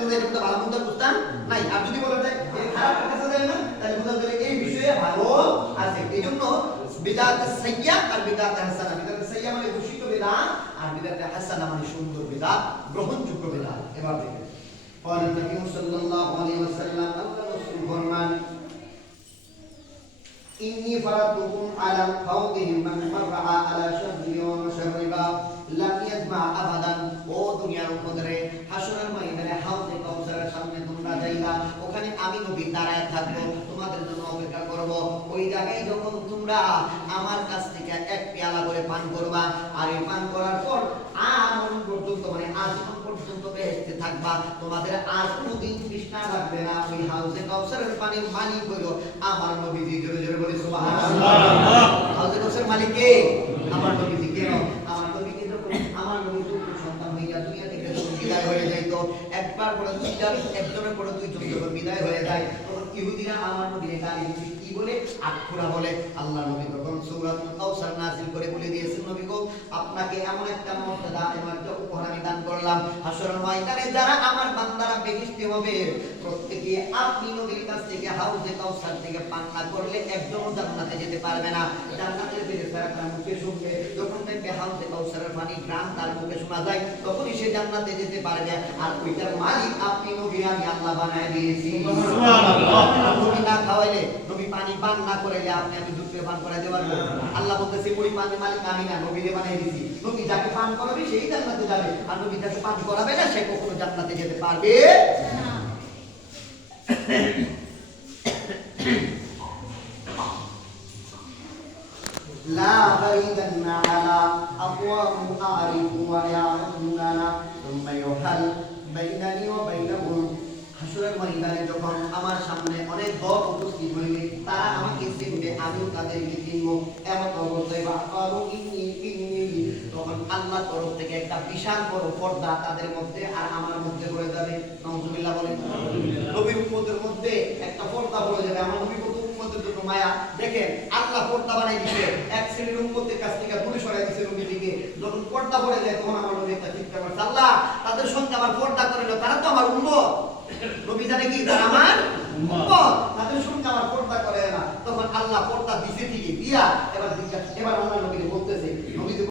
বুঝা যায় এটা ভালো মন্দ বুঝতাম নাই। আর যদি বলা যায় এই খারাপের কাছে যায় না, তাহলে বুঝা যায় এই বিষয়ে ভালো আছে। এইজন্য বিদআত সাইয়্যা আর বিদআত হাসানা, বিদআত সাইয়্যা মানে দূষিত বিদআত, আর বিদআত হাসানা মানে সুন্দর বিদআত, গ্রহণযোগ্য বিদআত। এবার দেখেন قال النبي صلى الله عليه وسلم আল্লাহ রাসূল ফরমান إني فرضتكم على قومهم من مرع على شرب وشربا لم يجمع أبدا ও দুনিয়ার উপরে হাসরের ময়দানে হাউজে কাউসারের সামনে তোমরা যাইবা, ওখানে আমি নবী দাঁড়ায় থাকবো, তোমাদের জন্য অপেক্ষা করব। ওই জায়গায় যখন তোমরা আমার কাছ থেকে এক পেয়ালা করে পান করবা, আর এই পান করার পর আমন পর্যন্ত মানে আজীবন পর্যন্ত বেহেশতে থাকবা, তোমাদের আর কোনোদিন তৃষ্ণা লাগবে না। ওই হাউজে কাউসারের পানির মালিক হইল আমার নবীজি। জোরে জোরে বলি সুবহানাল্লাহ। হাউজে কাউসারের মালিক কে? আমার নবীজি। কেন? আমার নবীকে যখন আমার নবী সন্তান হইয়া দুনিয়া থেকে বিদায় হয়ে যাইত, একবার পরে দুইটা, একজনের পরে দুইজন যখন বিদায় হয়ে যায়, তখন ইহুদিরা আমার নবীকে গালি দিচ্ছে, কি বলে? আখুরা বলে। আল্লাহ নবী তখন সূরাতুল কাউসার নাযিল করে বলে দিয়েছেন, নবী গো আপনাকে এমন একটা মর্যাদা, এমন একটা উপহার আমি দান করলাম, হাসরের ময়দানে যারা আমার বান্দারা বেহেশতে হবে, প্রত্যেকে আপনি নবীর কাছ থেকে হাউজে কাউসার থেকে পান না করলে একজনও জান্নাতে যেতে পারবে না। জান্নাতের ফেরেশতারা তার মুখে শুনবে, যখন দেখবে হাউজে কাউসারের পানি গ্রাম তার মুখে শোনা যায়, তখনই সে জান্নাতে যেতে পারবে। আর ওইটার মালিক আপনি নবী, আমি আল্লাহ বানায় দিয়েছি। সুবহানাল্লাহ। নবী না খাওয়াইলে, নবী পানি পান না করাইলে আপনি আমি দুধ পান করাইতে পারবো? আল্লাহ বলতেছে ওই পানির মালিক আমি না, নবীরে বানিয়ে দিয়েছি। নবী যাকে পান করাবে সেই জান্নাতে যাবে, আর নবী যাকে পান করাবে না সে কখনো জান্নাতে যেতে পারবে না। لا غيبن على أقوام أعرف ويعرفوننا ثم يحل بينني وبينهم। হাসরের ময়দানে যখন আমার সামনে অনেক দল উপস্থিত হইবে, তারা আমাকে চিনবে, আমিও তাদেরকে চিনব। এমন অবস্থায় বাকালু ইন্নী ইন্নী, তখন আল্লাহর তরফ থেকে একটা বিশাল বড় পর্দা তাদের মধ্যে আর আমার মধ্যে পড়ে যাবে। নাউযুবিল্লাহ বলেন। নবীর উম্মতের মধ্যে একটা পর্দা পড়ে যাবে। আমার নবী কত উম্মতের জন্য মায়া দেখেন, আল্লাহ পর্দা বানাই দিয়েছে, এক শ্রেণীর উম্মতের কাছ থেকে দূরে সরাই দিয়েছে নবীকে। যখন পর্দা পড়ে যায় তখন আমার নবী একটা চিন্তা করে, আল্লাহ তাদের সঙ্গে আমার পর্দা করে দাও, তারা তো আমার উম্মত। নবী জানে কি তারা আমার উম্মত, তাদের সঙ্গে আমার পর্দা করে না। তখন আল্লাহ পর্দা দিছে ঠিকই, দিয়া এবার আল্লাহ নবীকে বলতেছে